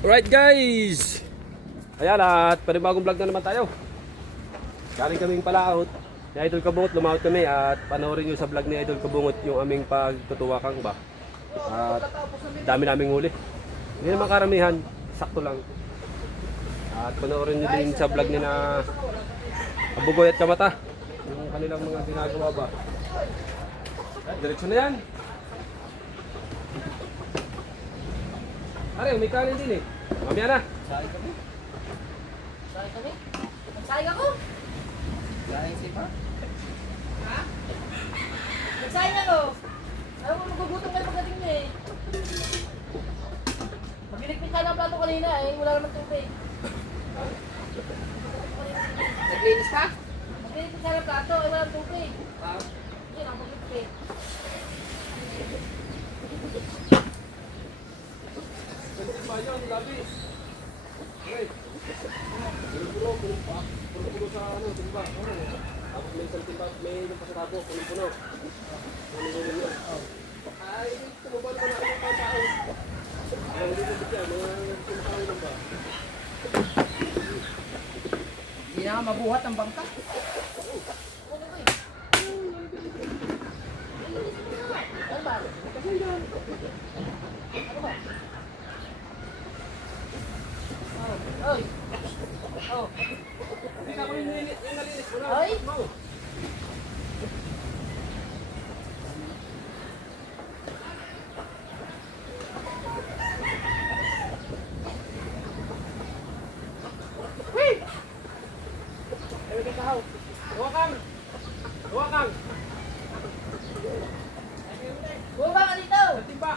Alright guys! Ayan at panibagong vlog na naman tayo. Galing kaming palaot ni Idol Kabungot, lumaot kami at panoorin nyo sa vlog ni Idol Kabungot yung aming pagtutuwakang ba. At dami naming huli. Hindi naman karamihan, sakto lang. At panoorin nyo din sa vlog ni na Abugoy at Kamata yung kanilang mga ginagawa ba. Diretso na yan. Are, may kanin din eh. Mamaya na. Saing kami? Saing kami? Nagsaing ako? Saing si Pa? Ha? Nagsaing ako? Ayaw mo magugutom kayo pagdating niya eh. Magilikpit tayo ng plato kanina eh. Wala naman tubig. Naglinis ka? Magilikpit tayo ng plato eh. Wala naman tubig. Hindi na magilikpit. Bayan, labis. Okay. Puno sa ano, timba. Tapos may isang timba, may yung pasatabo, puno-puno. Puno-puno yun. Ay, tumubal naman ako ng tao. Ay, hindi ko bigyan, mga kumakain lang ba? Hindi na nga mabuhat ang bangka. Ano ba eh? Ano ba? Ano ba? Oy! Oh! Hindi ka ko yung nalinis mo na. Ay! Wait! Ay, may kahaw. Huwakang! Huwakang! Bumaba ka dito! Sa timba!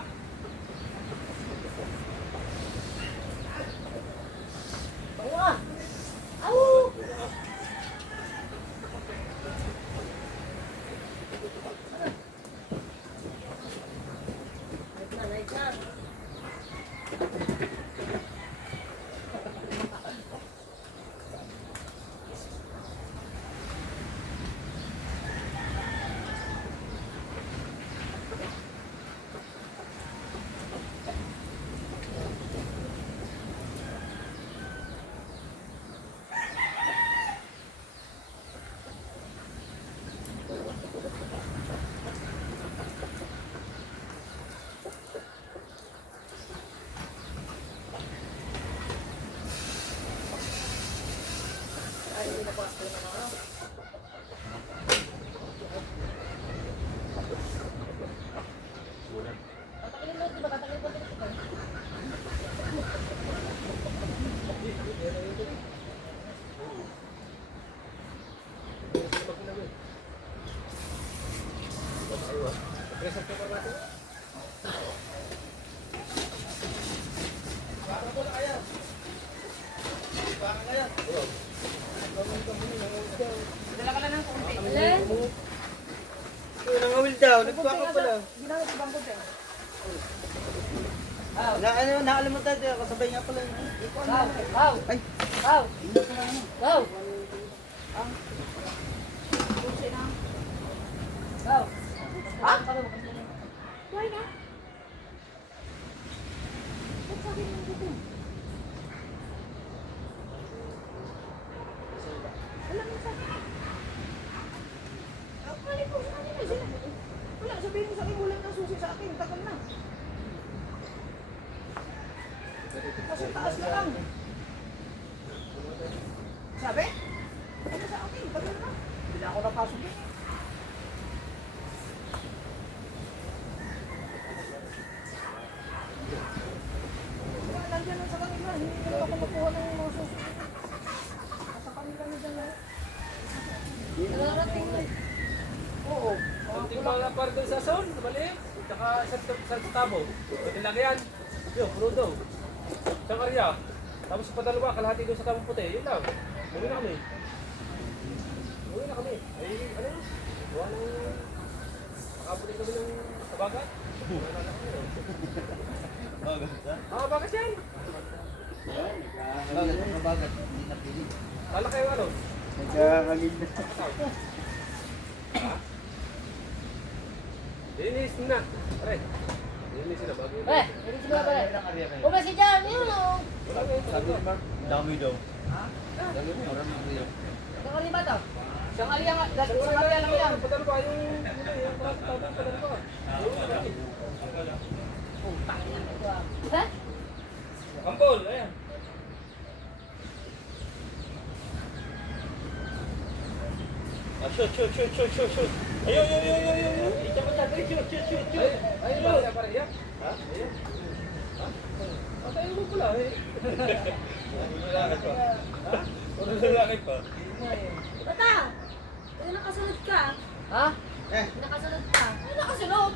Bawa! Au! Tatakilin mo, diba? Tatakilin mo dito. Pressure cooker natin. Dala ka lang ng konti. Alin? Nangawil daw, nagpaka pala. Ginamit yung bangko dyan. Nakalimutan tayo, kasabay nga pala. Wow! Wow! Ay, Wow! hindi ko na ano. Wow! Wow! Ha? Why na? Ba't sabi mo dito? Alam mo sabi. Mali po, mali na sila. Wala, sabihin mo sa akin, wala nang susi sa akin. Tagal na. Kasi taas na lang. Sabi? Ano sa akin? Tagal na. Hindi na ako napasok yun. Nandiyan lang sa kanila. Hindi na ako makuha ng mga susi. Sa kanila na dyan lang. Nararating na. Oo. Ang timba nga para dun sa son, maliit. Tsaka sa tabo. Pwede lang yan. Yun, puno daw. Sa karya. Tapos pa dalawa, kalahati doon sa tamang puti. Yun lang. Muli na kami. Muli na kami. Ay, ano yun? Gawa ng... Makaputin kami ng tabagat. Bagas yan. Bagat, hindi napili. Kala kayo ano? Nagkakagin na. Linis na. Pare. Linis na bago. Eh, hindi siguro ba? Umasin dyan, yun o. Sabi ba? Dami daw. Ang alin ba to? Siyang aliyang, isang aliyang lang yan. Padalo ba yung padalo ba? Ha? Ampol, ayan. Shoot. Ayun. Ito mo sabi, shoot. Ayun, pare, yan. Ha? Ayun. Ha? Patay mo pula, eh. Lalakad pa. Ha? Lalakad pa. Bata! Ay, nakasunod ka. Ha? Nakasunod ka. Ay, nakasunod?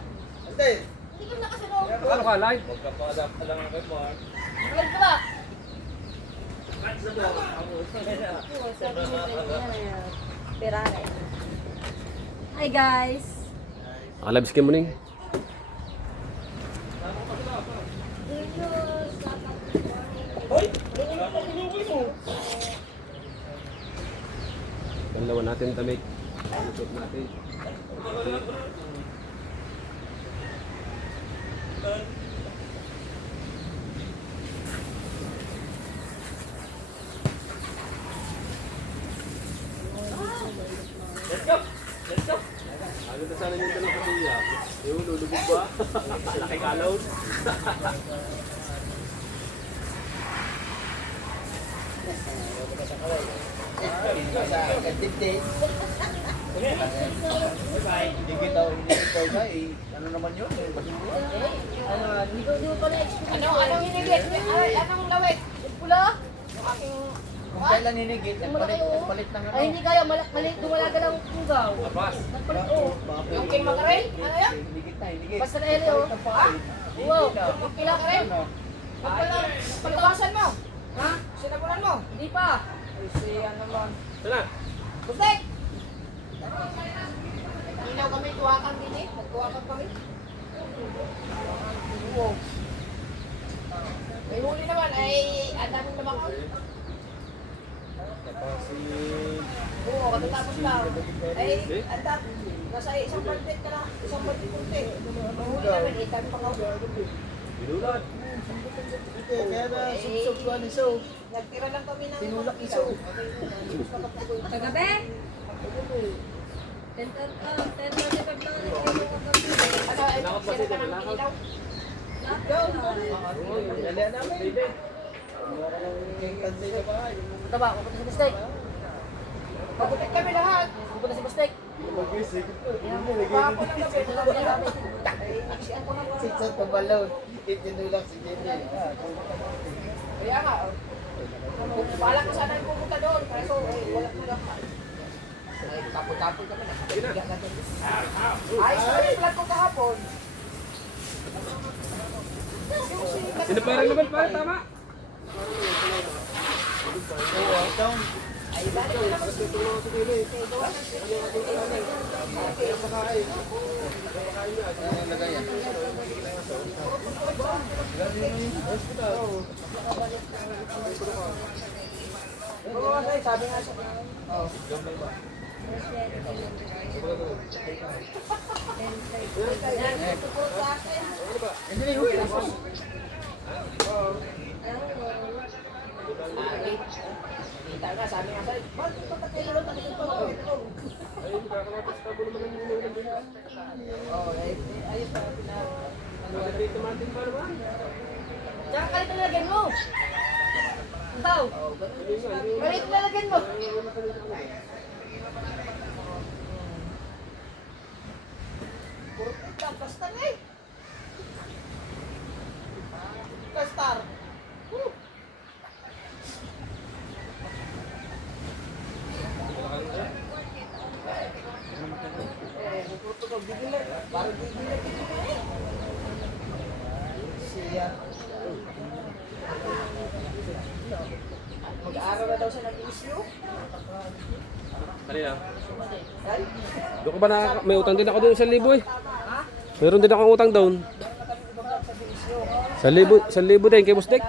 Ante! Hindi ka nakasunod. Ano ka, live? Huwag ka pa lang kay Mark. Nakasunod ka ba? Hi guys! Nakalabs kayo mo ning. Dalawa natin tamig. Lusot natin. Let's go! Ano na sana yung tanong ko niya? Yung lulubog ba? Laki kalaw. Sa kadikdik. Hindi kita ka eh. Ano naman yun? Basura. Hindi ko pala expect. Anong hinigit? Anong lawit? Yung pula? Yung aking... Kung kailan ninigit, palit ng ano. Ay, hindi kaya. Mali, dumalaga lang ang pugaw. Apas. Nagpalit, oh. Yung king makarel? Ano yan? Hinigit. Basta na Eli, oh. Ha? Wow. Yung pila ka rin? Pagtawasan mo? Ha? Sinabunan mo? Hindi pa. Ay, siya naman. Sana? Bustek! Inaw kami, tuwakan din eh. Nagtuwakan kami. Wow. May huli naman ay ang daming naman. Oo, katatapos lang. Ay, ang dami. Nasa isang bandit ka na, isang bandit kunti. May huli naman eh, kami pang Binulat. Kaya na suksok ko ni So. nagtira lang kami ng... Tinulak ni So. Kagabi? 10:35 lang. Ano, sila ka ng ilaw? Dali namin. King tansay sa bahay. Ito ba, pupunta si Bustek? Pupunta kami lahat. Pupunta si Bustek. Papo ng gabi, nalabi namin. Ay, naksiyan ko ng mga... Siksot pa balon. Itinulak si Jenny. Kaya nga, oh. Balak ko sana yung pupunta doon. Kaso, wala na lang. Ay, tapo-tapo kami. Nakapitiga na doon. Ay, sorry, vlog ko kahapon. Sino pa rin naman pare, tama? Ay, balik ko naman si sabi nga siya. Kita nga, sabi nga sa'yo, bakit ito takilot? Takilot pa ako. Ayun, kakalapas ka mo naman ang minulan din. Oo, ayos pa. Dito natin pa naman. Tsaka kalit nalagyan mo. Ikaw. Kalit nalagyan mo. Puro pita, basta na eh. Pastar. Siya. Mag-aaral na daw siya ng issue. Kanina. Ay, Doon ko ba na, may utang din ako doon 1,000 eh. Meron din akong utang doon. 1,000 din kay Bustek.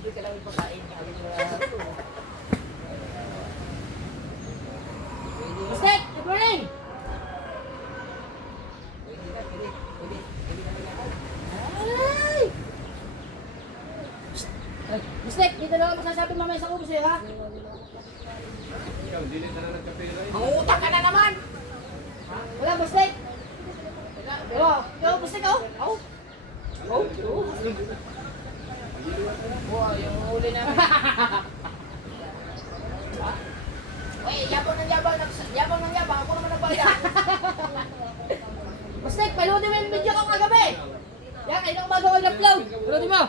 libre ka namin pagkain. Bustek, good morning! Ay! lang masasabi mamaya sa ubos eh, ha? Ikaw, dilit na lang nagkapira eh. Ang utang ka na naman! Wala, bustek! Yo, bustek ako! Ako! Wow, yung huli namin. Uy, yabang ng yabang, ako naman nagbayad. Bustek, paludi mo yung video ko kagabi! Yan, ayun ang umaga ko upload. Paludi mo!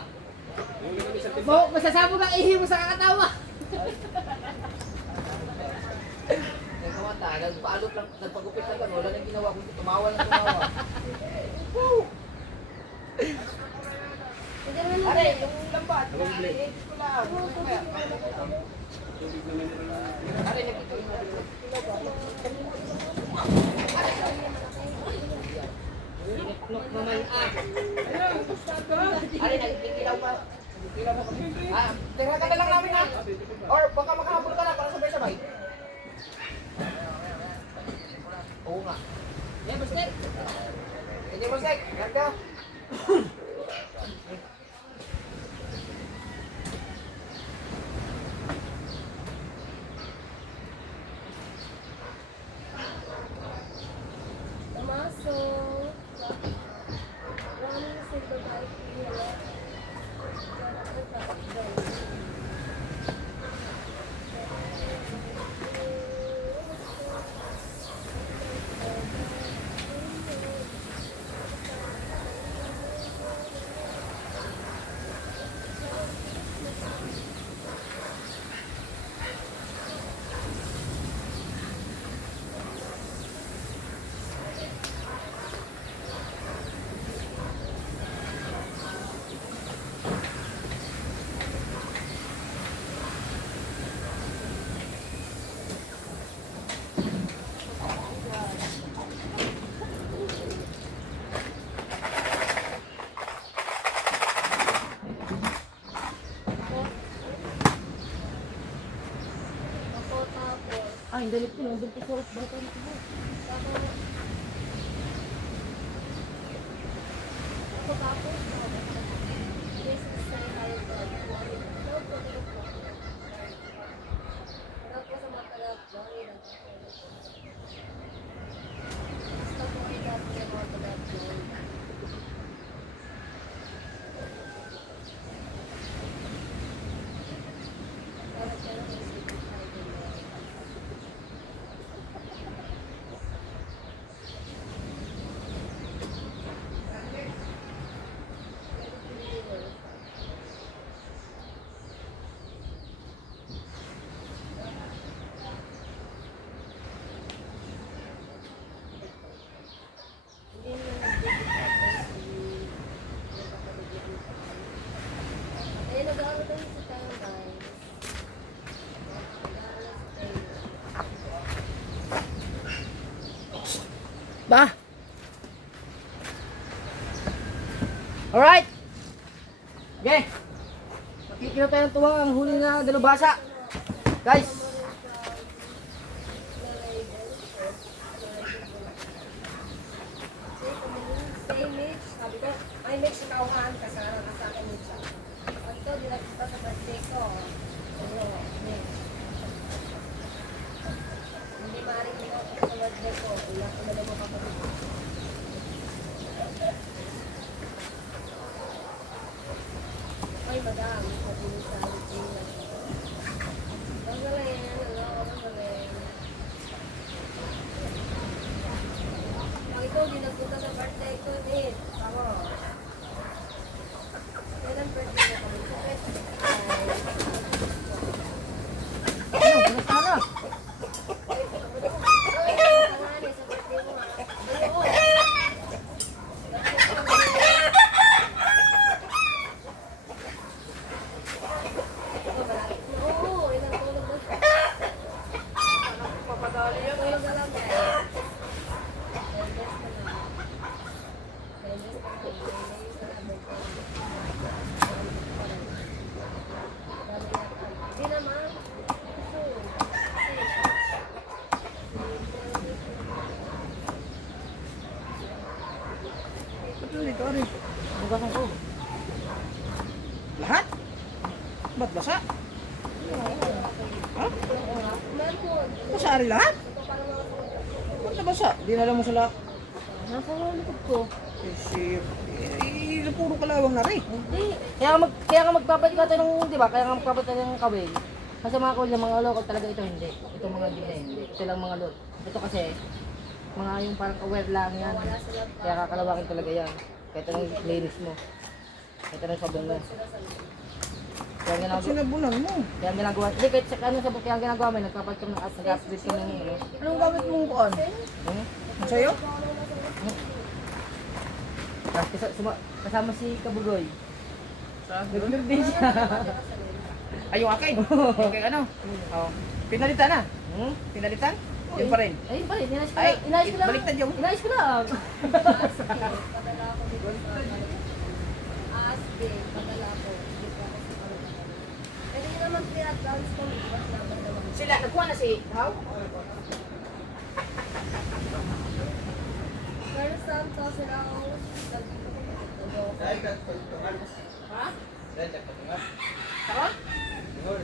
Masasabog ang ihi mo sa kakatawa. Nagkamata, nagpaalot lang, nagpagupit lang, wala nang ginawa, kundi tumawa lang tumawa. Woo! Are, yung lambat, na-edit ko lang. Are, nagkito. Nok naman Are, nagkikilaw pa. Nagkikilaw pa kami. Tira ka na lang namin ha. Or baka makahabol ka na para sabay-sabay. Oo nga. Yeah, Bustek. Hindi, Bustek. Yan ka. Tomaso. Running sa babae nila. Ako tapos. Ay, hindi ko lang. Doon po surat ba ito? Ako tapos. This is my life. Tapos sa matagal. Gusto ko i-dap yung mga tagal. Eh, nag-aaral tayo sa tayo, guys. Ba? Alright! Okay. Makikita tayo ng tuwang ang huli na dalubhasa. Guys! Say, Mitch, sabi ko, ay Mitch, ikaw han, kasama ka sa akin, Mitch. At ito, dinagpunta sa birthday ko. Ano, Mitch. Hindi maaaring dinagpunta sa birthday ko. Wala ko na naman kapatid. Ay, madam, sabi niya sa Regina. Magaling, ano, magaling. Pag ito, di nagpunta sa birthday ko, Mitch. Ako. Kailan birthday ko kami? Sa birthday. Ano? Basta na? Hindi naman. Dito rin. Bukasan ko. Lahat? Ba't basa? Ha? Meron. Masari lahat? Ito para mga Ba't nabasa? Dinala mo sa lahat. Nasa likod ko. Eh, puro kalawang na rin. Hindi. Kaya nga magpapalit ka tayo ng, di ba? Kaya nga magpapalit tayo ng kawil. Kasi mga kawil, yung mga local talaga ito hindi. Ito mga hindi na hindi. Ito lang mga lot. Ito kasi, mga yung parang aware lang yan. Kaya kakalawangin talaga yan. Kahit anong linis mo. Kahit anong sabon mo. Kaya ang ginagawa, Sinabunan mo. kaya ang ginagawa, hindi kahit sa ano sabon, kaya ang ginagawa mo, nagpapalit kami ng nag-update kami ng ano. Anong gamit mong kuan? Hmm? Sa'yo? Tapos kasama si Kabugoy. Saan? Nag-vlog din siya. Ay, yung akin. Okay, ano? Oh. Pinalitan na. Hmm? Pinalitan? Yun pa rin. Ayun pa rin, inayos ko Ay, lang. Inayos ko lang. baliktad yung- Inayos ko lang. padala ako dito sa ASB, padala ko dito ako sa Kalugatan. Pwede nyo naman pre-advance kung iwas naman naman. Sila, nagkuha na si How? Pero Santo, sila ako nagdito ko Ha? Saka? Oo,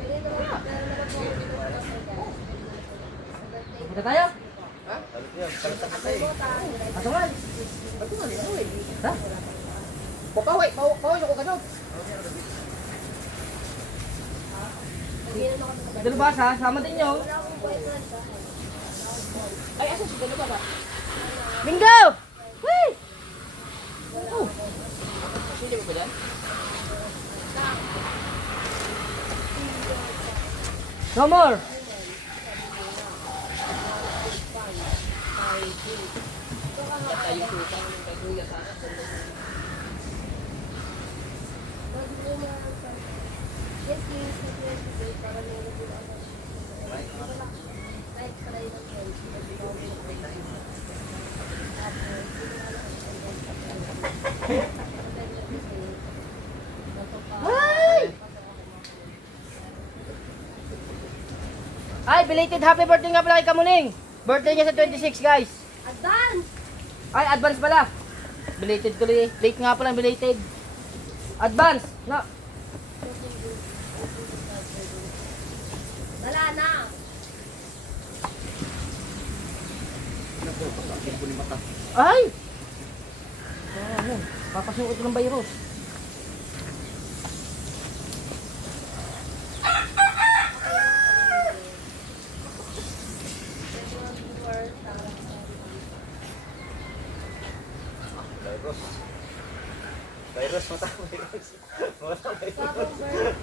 hindi naman. Meron naman po ako dito sa Kalugatan. Punta tayo? May bota, Patungan. Patungan, ano eh? Ha? Paway ako kasot. nagbinan ako sa Dalubasa, sama din nyo. Wala akong boyfriend sa Ay, asan si Dalubasa? Bingo! Whee! Oh. Sili mo ba dyan? No more! Yes, please. Para meron din ako. Like, try ng friends. Ay, belated happy birthday nga pala kay Kamuning. Birthday niya sa 26, guys. Advance! Ay, advance pala. Belated tuloy. Late nga pala, belated. Advance. No. Wala na! Ay! Ano? Papasuot ng virus. Virus, mata virus. Sabong bird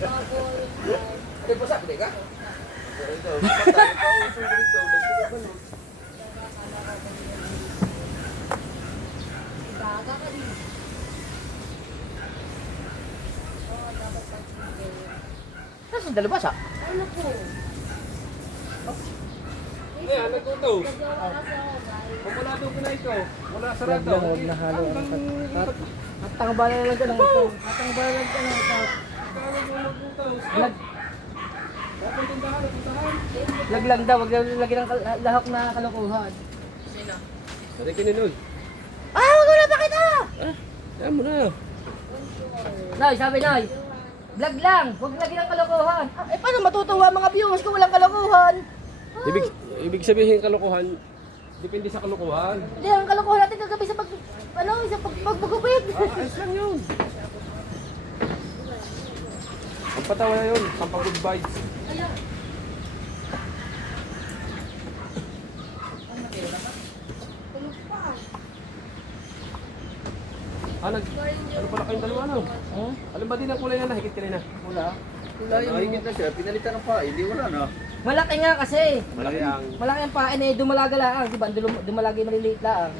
Bubble. Ada pusak gede kah? Daga ka din. Oo, dapat pag-sige. Nasa dalubasa? Ano po? Ayan, nagtuto. Nagawa kasi ako, guys. Pumulado ko na ito. Wala sarado. Huwag na halo. At tangbala lang ka ng ito. At tangbala lang ka ng ito. Lag. Lag lang daw. Huwag lagi ng lahok na kalokohan. Pwede kininol. Ah! Huwag mo na pakita! Ayan mo na. Nay, sabi Nay. Vlog lang. Huwag lagi ng kalokohan. Ah, eh paano matutuwa mga viewers kung walang kalokohan? Ibig sabihin kalokohan, depende sa kalokohan. Hindi, ang kalokohan natin kagabi sa pagpagupit. Ayos lang yun. Ang patawa na yun, sampang good vibes. Tulog pa. Ano pala kayong dalawa no? Alam ba din ang kulay na nahigit kanina? Wala. Wala yung higit na siya. Pinalitan ng pa. Hindi wala na. Malaki nga kasi. Malaki ang... Malaki ang pain eh, dumalaga lang. Di ba? Dumalagi maliliit lang.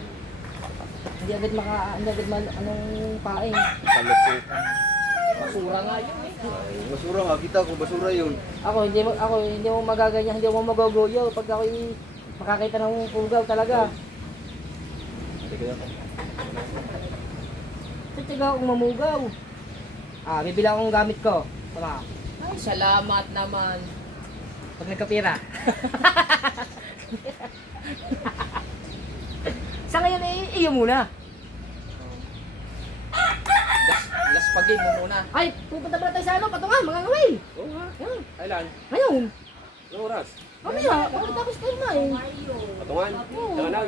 Hindi agad anong pain. Kalutsik. Basura nga yun eh. Basura nga. Kita ko basura yun. Ako hindi mo magaganyan, hindi mo magogoyo pag ako makakita ng pugaw talaga. Titiga akong mamugaw. Ah, bibili akong gamit ko. Tama. Ay, salamat naman. Pag nagkapira. Sa ngayon, iyo muna. Las Pag-game mo muna. Ay, pupunta pala tayo sa ano, patungan, mga ngawil. Oo nga. Yan. Kailan? Ngayon. Anong oras? Mamaya, pagkatapos tayo na eh. Patungan? Oo. Tanganan?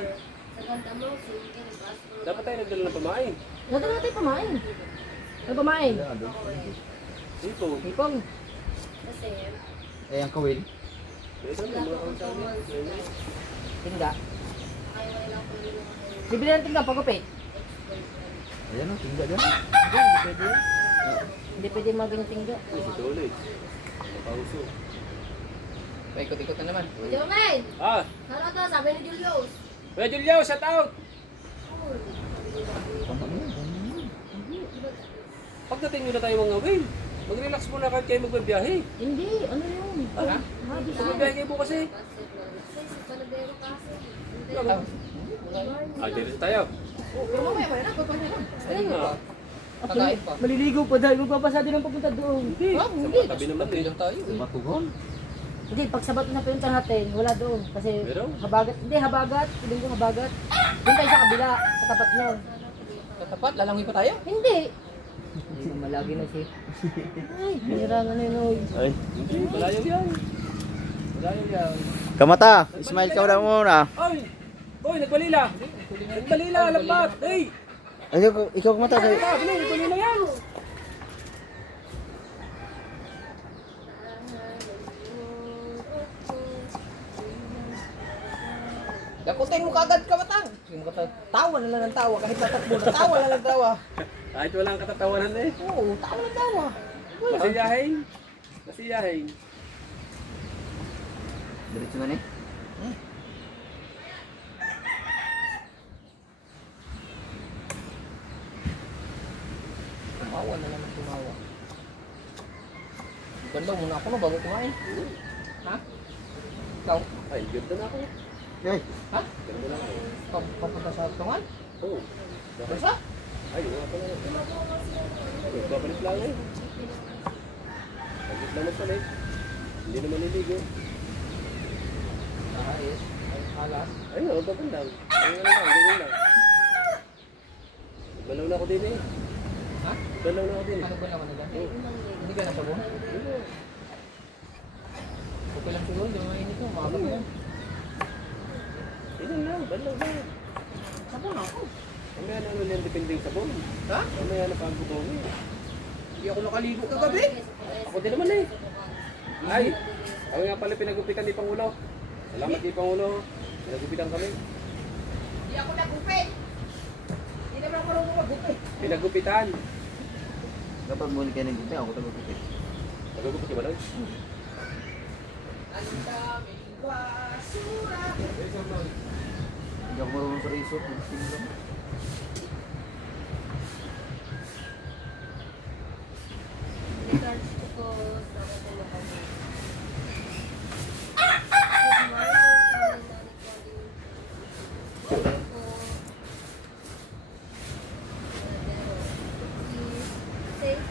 Sa ganda mo, sige, nagpasok. Dapat tayo nagdala ng pamain. Nandun natin pamain. Ano pamain? Dito. Hipong. Kasi, Eh, ang kawil. Saan yung mga kausapin? tinga. Ayaw lang ko yun. Bibili ng tinga, pagupit. Ayan o, tingga dyan. Hindi, hindi pwede yun. Hindi pwede mga ganyan tingga. Si Dolly. Pauso. Paikot-ikot na naman. Jermaine! Ah! Ano to? Sabi ni Julius. Kuya Julio, shout out! Pagdating nyo na tayo mga whale, mag-relax muna kahit kayo magbabiyahe. Hindi, ano yun? Ha? Habi sa Magbabiyahe kayo po kasi. Panadero kasi. Ah, dito tayo. Oh, pero mamaya pa yan, pagpapaya lang. Ayun nga. Kakain pa. Maliligo pa dahil magpapasa din ang papunta doon. Hindi. Ah, Sa hindi. mga tabi naman Tabi eh. lang tayo. Matugon. Hindi, pag sabat na pinunta natin, wala doon. Kasi Meron? habagat, hindi habagat, piling ko habagat. Doon tayo sa kabila, sa tapat nyo. Katapat, lalangoy pa tayo. Hindi. Hindi ko malagi na siya. Ay, hinirangan na yun. Oy. Ay. Hindi, malayo yan. Malayo yan. Kamata, smile ka na muna. Ay! Boy, nagbalila! Nagbalila, lambat! Hey! Ay, ikaw kamata. Say. Ah, bili, nagbalila yan! Gakutin mo kagad ka matang. Tawa na lang ng tawa kahit tatakbo na tawa na lang ng tawa. Kahit walang katatawanan eh. Oo, tawa ng tawa. Masiyahin. Masiyahin. Diretso man eh. Tumawa na naman tumawa. Ganda muna ako no bago kumain. Ha? Ikaw? Ay, ganda na ako. Ay, Ha? Ganda na ako. Papunta sa tungan? Oo. Dapat. Basta? Ay, wala pa na. Babalik lang eh. Bagit lang magpalit. Hindi naman niligo. Ayos. Ay, alas. Ay, no, babalik lang. Ay, ano lang, ganyan lang. Balaw na ako din eh. Ha? Balaw na ako din eh. Ano ba naman nila? Oo. Hindi ka nasabon? Okay lang siguro, di mo mainit mo. Makapag mo. Ganyan lang, balaw na. Sabon ako. Mamaya na ano lang depending sa bone. Ha? Mamaya na pang bone eh. Hindi ako nakaligo kagabi. Ako din naman eh. Ay, kami nga pala pinagupitan ni Pangulo. Salamat kay Pangulo. Pinagupitan kami. Hindi ako nagupit. Hindi naman ako marunong magupit. Pinagupitan. kapag muli kayo ng gupi, ako tago-gupi. Nagugupit ka ba lang? Ang daming basura. Hindi ako marunong sa resort. Tingin lang. Regards ko po sa kumakabi. Good morning, Kami Nani Colin. Please, safe.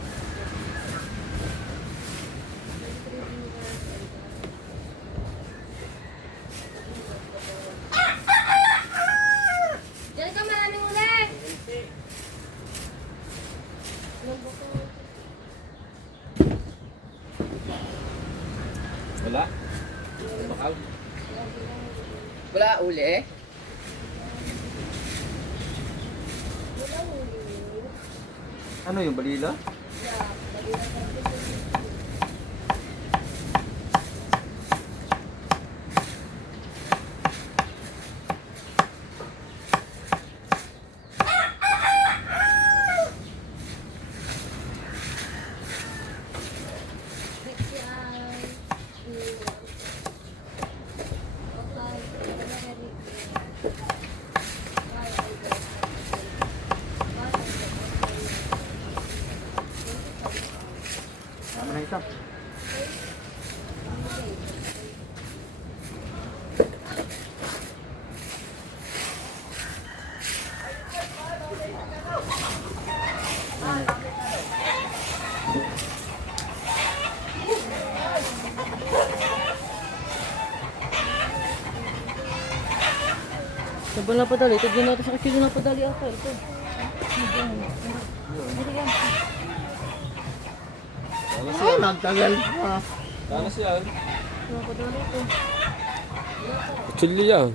Diyan ka, maraming ulit! Wala. Bakal. Wala uli eh. Ano yung balila? Tama na ito. Sabon na padali, tignan natin sa kilo na padali ako. Ito. Hindi yan. Ay, magtagal pa. Tanas yan. Ano ko doon ito? Chili yan.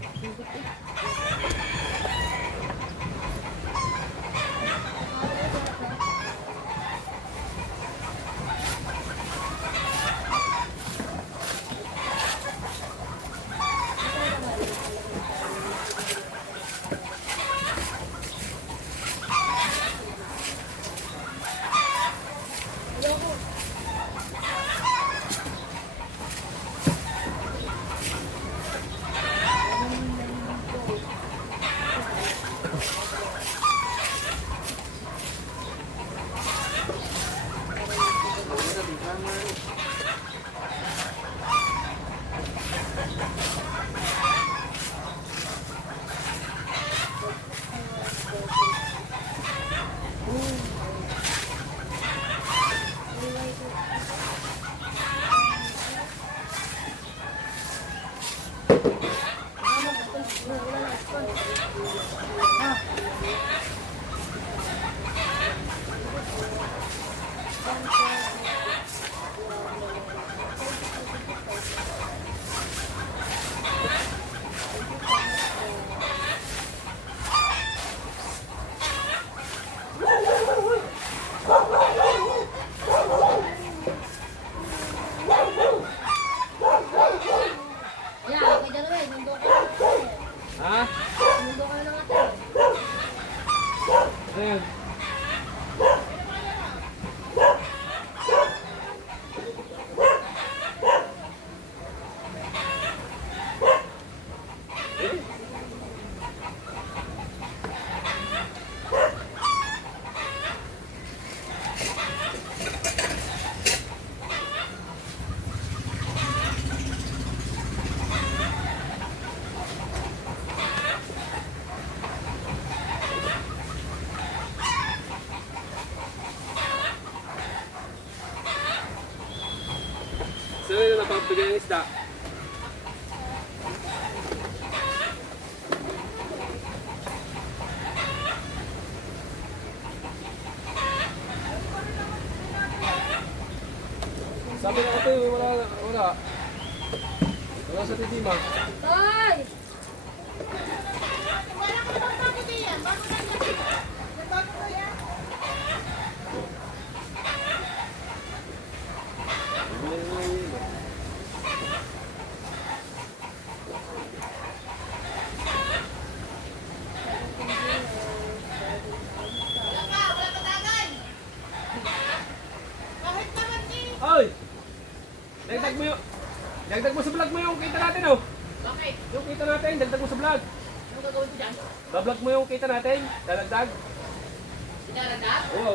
Yeah, okay dalawa eh. Nandun ka na. Ha? Nandun ka na nga. Ano yan? Sino yung napagbigay ng isda? Sabi na ate, wala. Wala sa titima. Tay! Oy! Dagdag mo sa vlog mo yung kita natin, oh. Bakit? Yung kita natin, dagdag mo sa vlog. Ano gagawin ko dyan? Bablog mo yung kita natin, dadagdag. Sinaradag? Oo.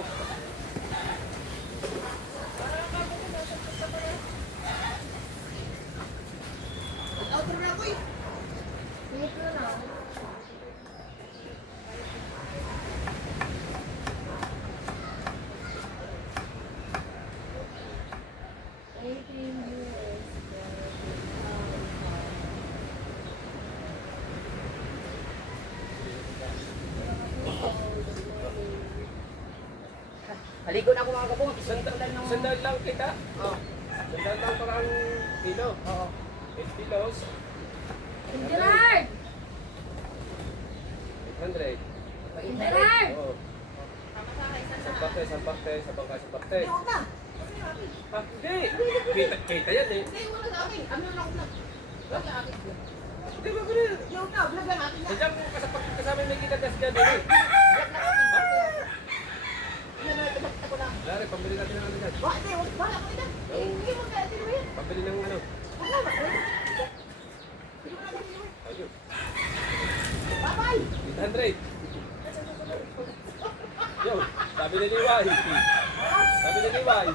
Outro na ako eh. Pinip na lang. Haligo na ako mga kabong. Isang lang ng... Sandal lang kita. Oh. Sandal lang parang kilo. Oo. 8 kilos. Gerard! 800. Gerard! Oo. Sampakte. Ah, hindi. Kita yan eh. Hindi, wala sa akin. Ano na ako na? Wala sa akin. Hindi ba ganun? Yung na, vlog lang akin na. Sadyang kasama may kita kasi dyan eh. Vlog lang akin. Ano na, vlog ako lang. Lari, pambili natin ng ano dyan. Hindi, wala ko dyan. Hindi mo kaya sino yan. Pambili ng ano. Wala, wala. Hindi mo na sino yan. Ayun. Bye-bye. 800. Yo, sabi ni Liway. Sabi ni Liway.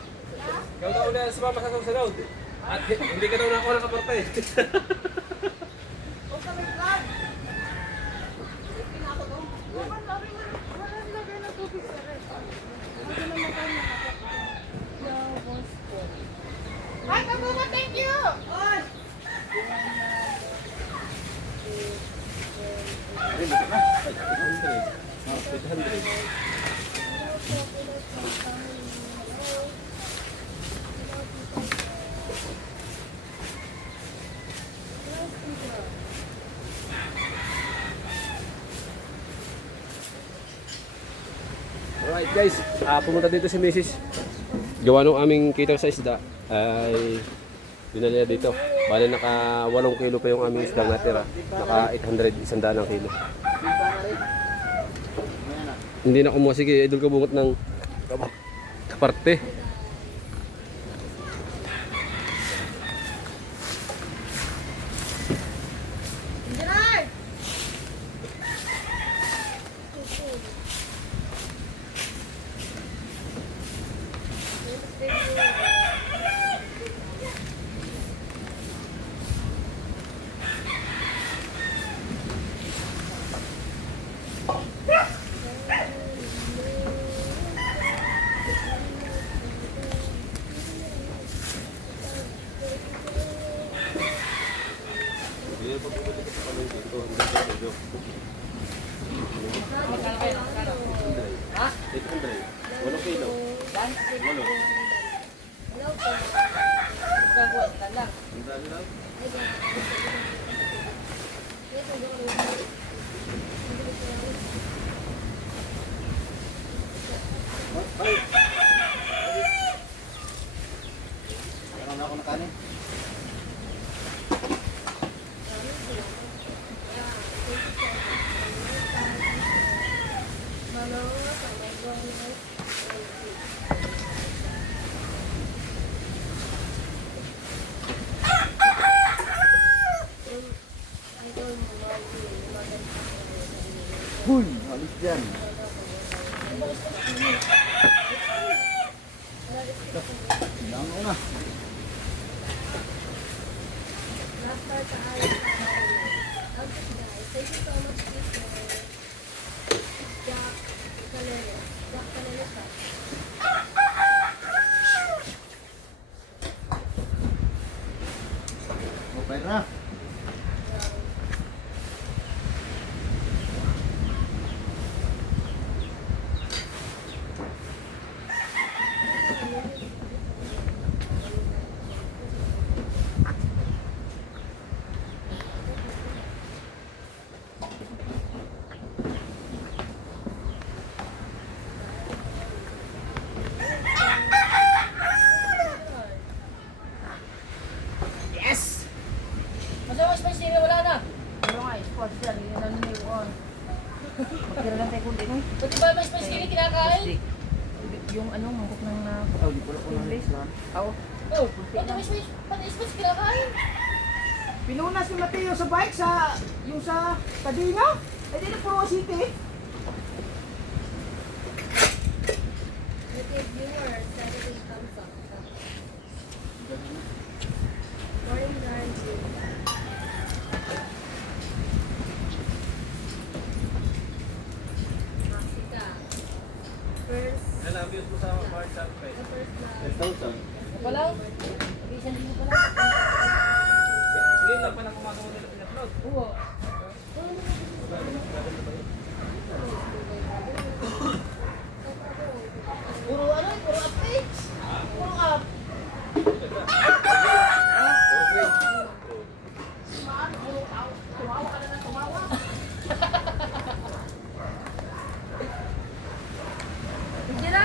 Ikaw na una si Mama sa susunod. At hindi ka daw nakuha ng kaparte. Huwag kami vlog. Pinako to. Wala nilagay na tubig sa red. Ay, kabunga, thank you! Oy! Ay, 800. Alright guys, pumunta dito si Mrs. Gawa nung aming kita sa isda ay dinala dito. Bale naka 8 kilo pa yung aming isda natira. Naka 800, 100 ang kilo. Hindi na kumuha. Sige, idol ka bungot ng kaparte. Ha? 800. 8 kilo. Dan? 8. Magkagawa sila lang. Ang dami lang. Meron na ako ng kanin. Huy, halis dyan. Lang una. Thank you so much, Peter. Jack Calero. Jack Calero siya. Okay na. Masama spice nila, wala na. Pero nga, spot dyan, hindi na naniwan. Magkira lang tayo kundi. Ba't ba may spice nila kinakain? Yung ano, mangkok ng Oh, di pala ko na halis lang. Oh, ba't may spice kinakain? Pinuna si Mateo sa bike sa yung sa Kadina. Ay di na Puro City. Okay, viewers, Saturday thumbs up. Morning, Darcy. Masika. First, Ano, views mo sa March the first vlog. 10,000. Wala. Isang din pala. Ngayon lang pala kumagawa nila pinupload. Oo. Puro ano, puro updates. Puro up. Tumawa ka na ng tumawa. Hindi na!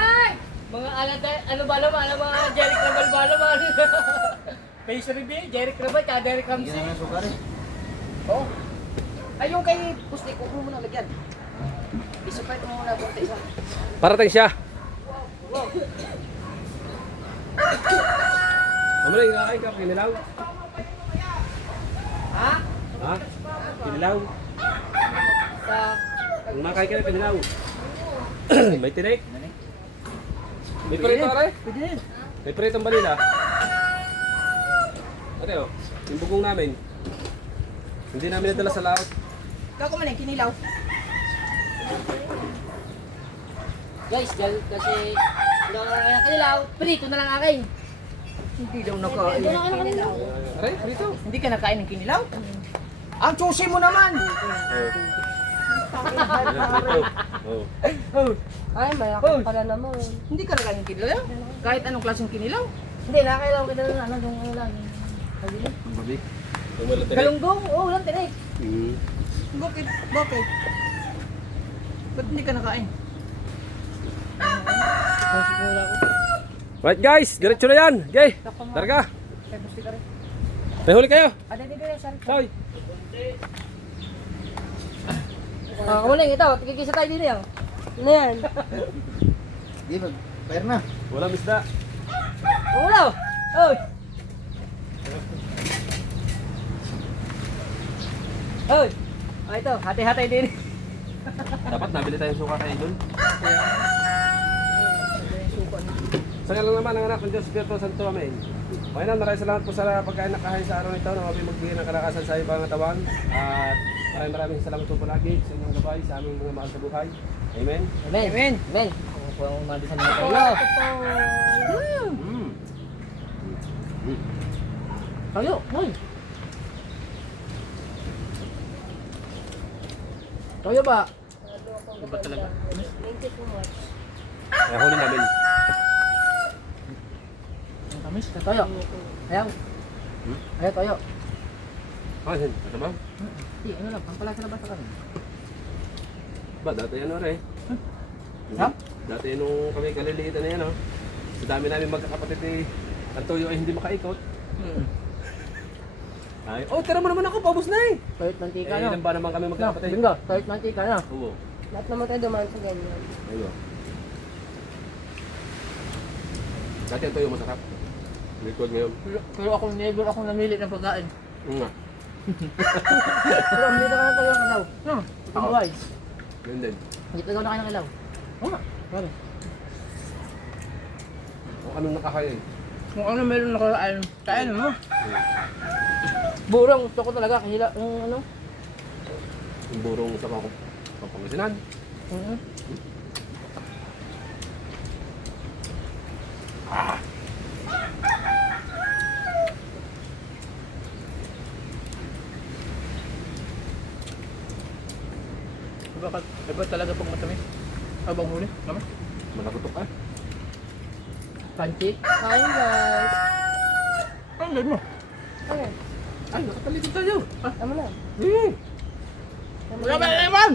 Mga ano ba naman, mga Jeric Rabal ba naman? Face reveal, Jeric Rabal, tsaka Derek Hindi Ramsey. na ng sukar eh. Oh. Ay yung kay Pusti ko muna lagyan. Isupay mo muna konti isa. Parating siya. Amalay, kakain ka, kinilaw. Ha? Ha? Kinilaw. Sa Kumakain ka na kinilaw. May tinik. Ano eh? May prito ka rin. Pwede din. May pritong balila. Ate oh, yung bugong namin. Hindi namin nadala sa laot. Ikaw ko man yung kinilaw. guys, kasi kanilaw, prito na lang akin. Hindi daw nakain. Ito na kanilaw. Aray, prito. Hindi ka nakain ng kinilaw? Ang susi mo naman! Prito. Oh. Oh, Ay, malaki pala naman. hindi ka nakain ng kinilaw? Kahit anong klaseng kinilaw? Hindi, nakakailangan kita na ano, yung ano lang. Ang babi. Yung walang tinik. Galunggong, oo, lang tinik. Bakit? Bakit? Ba't hindi ka nakain? Right guys, diretso na yan. Okay, targa. May huli kayo. Soy. Kamuning, ito. Tigigisa tayo din yan. Ano yan? Di ba? Fire na. Walang isda. Ulo! Oy! Oy! Oh, ito. Hati-hati din. Dapat nabili tayong suka kayo dun. Saya lang naman ang anak ng Diyos Espiritu Santo. Amen. Okay na, maraming salamat po sa pagkain na kahain sa araw nito na kami magbigay ng kalakasan sa ibang katawan. At maraming salamat po palagi sa inyong gabay, sa aming mga mahal sa buhay. Amen. Amen. Amen. Amen. Ako po ang umabisan ng kayo. Mm. Mm. Kayo, hoy. Kayo ba? Iba talaga. Thank you so much. Kaya huli namin. Ang tamis. Kayo. Ayaw. Ayaw, kayo. Ah, sin. Ito ba? Hindi, ano lang. Ang pala sa labas sa kami. Ba, dati ano rin. Ha? Dati nung kami kaliliitan na yan, oh. Sa dami namin magkakapatid eh. Ang tuyo ay hindi makaikot. Ay, oh, tira mo naman ako, paubos na eh. Kahit mantika Eh, na. ilan ba naman kami magkakapatid? Bingo, kahit mantika na. Oo. Lahat naman tayo dumaan sa ganyan. Ayun. Dati ang tuyo masarap. Record ngayon. Pero ako never akong namili ng pagkain. Oo nga. Pero ang dito ka ng talagang kalaw. No, ito buhay. Yun din. Hindi tagaw na kayo ng kalaw. Oo nga. Grabe. Kung anong nakakain. Kung ano meron na kain, kain mo. Burang gusto ko talaga. Kahila, yung ano. Yung burong sa Pangasinan. Iba talaga pag matamis. Abang huli. Tama? Malagutok ka. Panchik. Kain guys. Ang gawin mo. Okay. Ay, nakatalikod tayo. Tama na. Wala ba naman?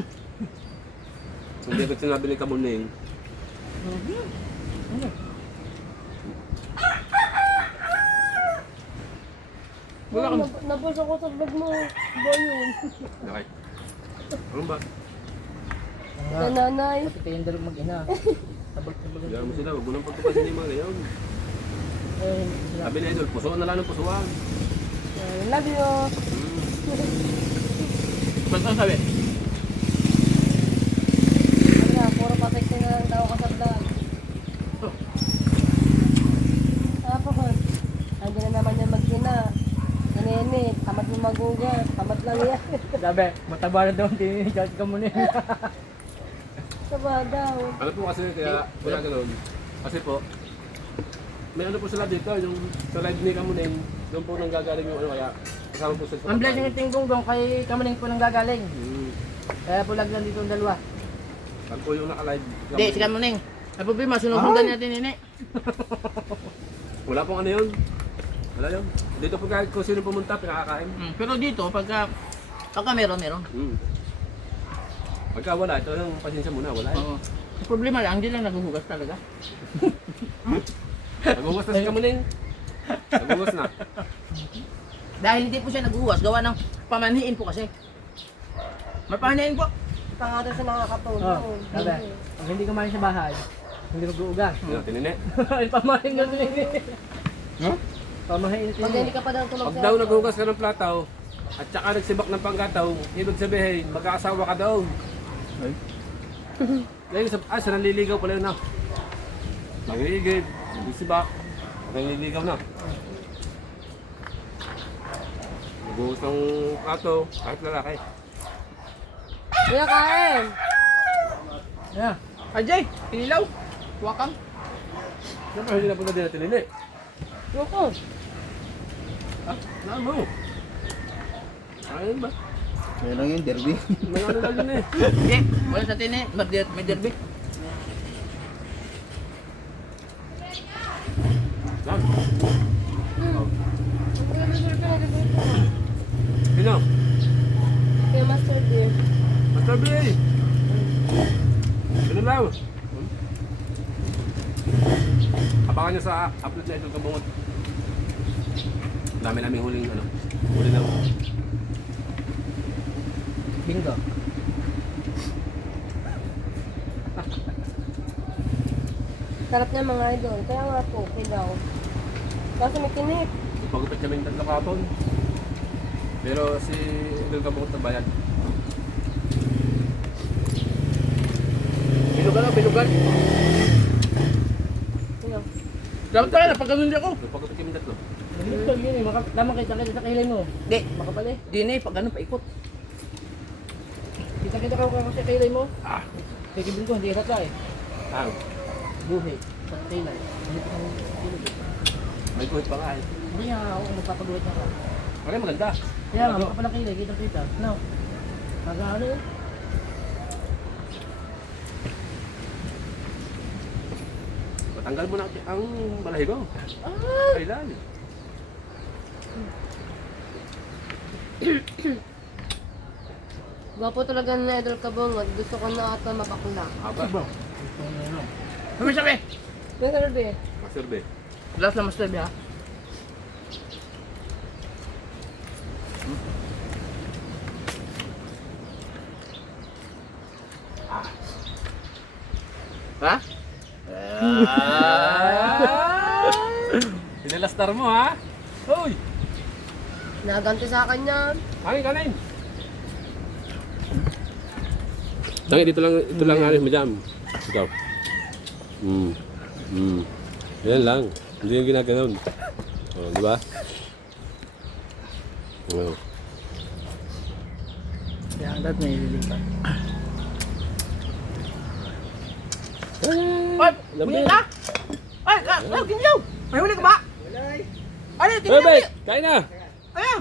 Hindi ba't sinabi ni Kamuning? Wala kang... Nabasa ko sa vlog mo. Ba yun? Okay. Ano ba? Sa nanay. Pati kayong dalawang mag-ina. Sabag-sabag. Diyan mo sila, huwag mo nang pagtupasin yung mga gayon. Sabi ni Idol, pusuan na lang ng pusuan. Love you. Ba't ang sabi? Wala, puro pateksin na lang daw ka sa vlog. Tapos, andyan na naman yung mag-ina. Nene, tamad mo magugas. Tamad lang yan. Sabi, mataba na daw ang tininichat ka muna. Saba daw. Ano po kasi kaya wala ganun. Kasi po, may ano po sila dito, yung sa live ni Kamuning, doon po nang gagaling yung ano kaya kasama po sila sa Ang blessing ng tinggong dong kay Kamaning po nang gagaling. Kaya po lang dito ang dalawa. Saan po yung naka-live? Hindi, si Kamaning. Ay po Bima, sinusundan natin nini. Wala pong ano yun. Wala yun. Dito po kahit kung sino pumunta, pinakakain. Pero dito, pagka meron. Pagka wala, ito lang pasensya muna, wala yun. Oo. Ang problema lang, hindi lang naguhugas talaga. Nagugas na si Kamuning. Nagugas na. Dahil hindi po siya naguhugas, gawa ng pamanhiin po kasi. May pamanhiin po. Pangalan sa nakakatulong. Sabi, pag hindi kumain sa bahay, hindi mag-uugas. Yun, tinine. Ay, pamahin nga nini. Pamahin Pag hindi ka pa daw tulog Pag daw nagugas ka ng plataw, at saka nagsibak ng panggataw, ibig sabihin, magkaasawa ka daw. Ay. Dahil sa nanliligaw pala yun na. Nangigib, nagsibak, nanliligaw na. Nagugas ng plato, kahit lalaki. Kuya, kain. Yeah. Ajay, inilaw. Wakang. Siyempre, hindi na punta din natin ini. Yoko. Naan mo. Ayun ba? Kaya lang yun, derby. May ano lang yun eh. Hindi, wala sa tini. May derby. Lang. Kuya, master ka na dito. Sino? Kuya, master dear. Master B! Sino lang? Abangan nyo sa upload na Idol Kabungot. Dami naming huling ano. Huli na. Bingo. Sarap niya mga idol. Kaya nga po, okay daw. Kasi may kinip. Pagupit kami yung 3 kapon. Pero si Idol Kabungot na bayad. Bilugan o, bilugan. Ano? Dapat tayo na, pag ganun di ako. Pagupit kami 3. Ito yun eh, tama kayo sa kilay mo. Di, makapal eh. Di na eh, pag ganun, paikot. Kita-kita ka sa kilay mo. Ah! Kikibin ko, hindi irata eh. Ah! Buhay, sa kilay. Hindi ko kang kilay. May kuhit pa nga eh. Hindi nga ako magpapagulit na ka. Okay, maganda. Kaya nga, makapal ang kilay, kita-kita. No. Mag-ano yun? Patanggal mo na ang balahibo. Ah! Kailan? Gwapo talaga na idol Kabungot. Gusto ko na ata mabakla. Aba. Kami sabi! Yung sabi, Maserbe. Last na master ha? Ha? Sinilastar mo ha? Hoy! naganti sa akin yan. Kanin, kanin! Tangi, ito lang halos mo dyan. Ikaw. Yan lang. Hindi yung ginaganon. Oh, di ba? Oh. Kaya ang dad na ililipat. Ay! Bunyi ka! Ay! Ginyaw! May huli ka ba? Ay! Hey, Ginyaw! babe! Kain na! Ayan!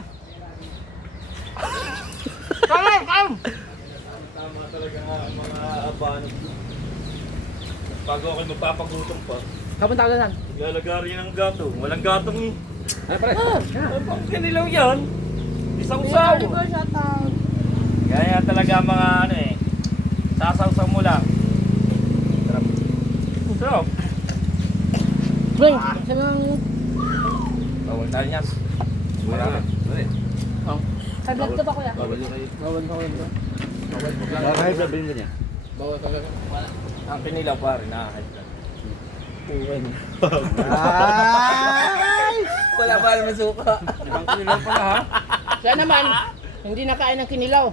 Kain! Kain! Tama talaga ang mga abanog. Bago ako magpapagutom pa, Kapag tagalan. lalagari ng gatong. Walang gatong eh. Ano pare? Ang kanilang yan. Isang Kuya saw. Oliver, shoutout. Kaya talaga mga ano eh. Sasaw-saw mo lang. Sarap. Sarap. Bring! Sabi ng... Bawal tayo niyan. Marami. Pare. Oh. Sa vlog to ba kuya? Bawal nyo kayo. Bawal ba? Bakit sabihin mo niya? Bawal ka lang. Ang kinilaw pa rin, nakakahit lang. Ay! Wala ba naman suka? Ibang kinilaw pala ha? Siya naman, hindi nakain ng kinilaw.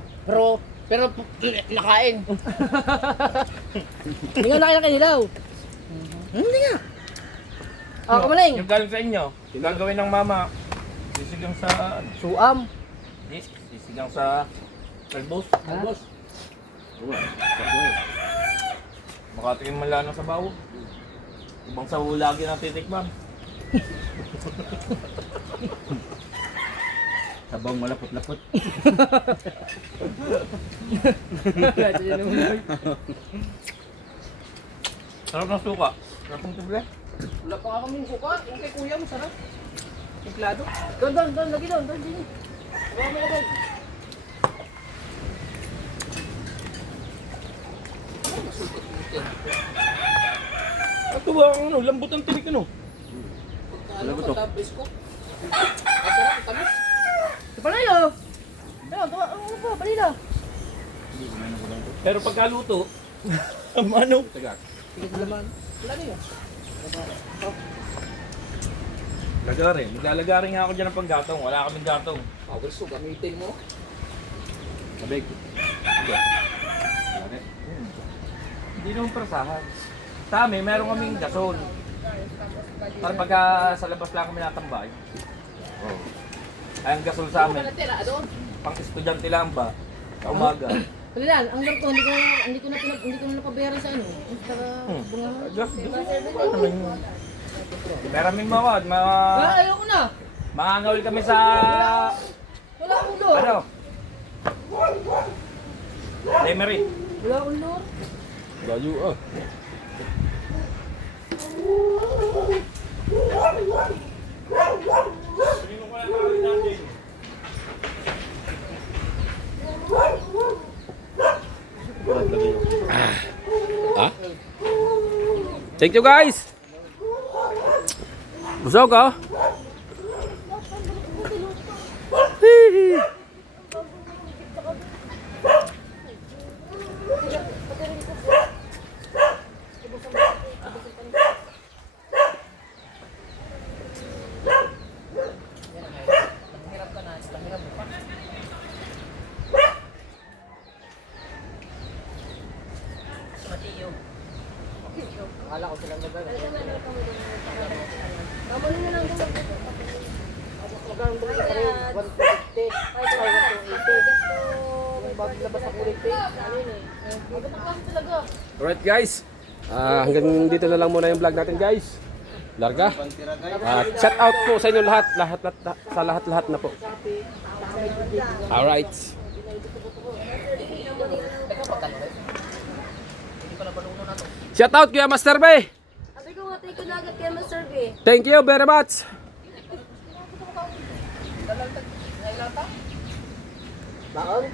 Pero nakain. Hindi nga nakain ng kinilaw. Hindi nga. Ah, kamaling. Yung galing sa inyo, yung gagawin ng mama, sisigang sa, Suam. sisigang sa talbos. Talbos. Makatingin man lang ng sabaw. Ibang sabaw lagi na titikman. Sabaw malapot-lapot. Sarap ng suka. Sarap ng tuble. Wala pa nga kaming suka. Yung kay kuya mo, sarap. Templado. Doon, lagi doon, dini. Huwag mo lagay. Ito ba ang ano, lambot ang tinik ano? Lambot to. Masarap, tamis. Ito pala yun. Ano pa, palila. Pero pagkaluto, ang ano? Taga. Sige, laman. Wala na yun. Lagari. Maglalagari nga ako dyan ng panggatong. Wala kaming gatong. Oh, gusto, gamitin mo. Sabig. Hindi naman prasahan. Sa amin, meron kaming gasol. Para pagka sa labas lang kami natambay. Oh. Ay, ang gasol sa amin, Tira, doon. pang estudyante lang ba? Sa umaga. Palilan, ang garko, hindi ko na napabayaran sa ano. Sa bunga. Gas, ano yun? Meron mo ako, Ayoko na. mangangawil kami sa, Wala akong lor. ano? Lemery. Wala akong lor. Layo ah. Ah? Thank you guys! Busog ka? Hihi. Hirap ka na, hirap mo pa. Matiyo. Akala ko silang nagagawin. Mamuli na lang gusto. Magkano ba rin? 150. Ay, 180. Yung bago labas sa kulit eh. Ano yun eh? Alright guys, hanggang dito na lang muna yung vlog natin guys. Larga. Shout out po sa inyo lahat, sa lahat na po. Alright. Shout out kuya Master Bay. Sabi ko nga, thank you na agad kay Master B. Thank you very much. Baon?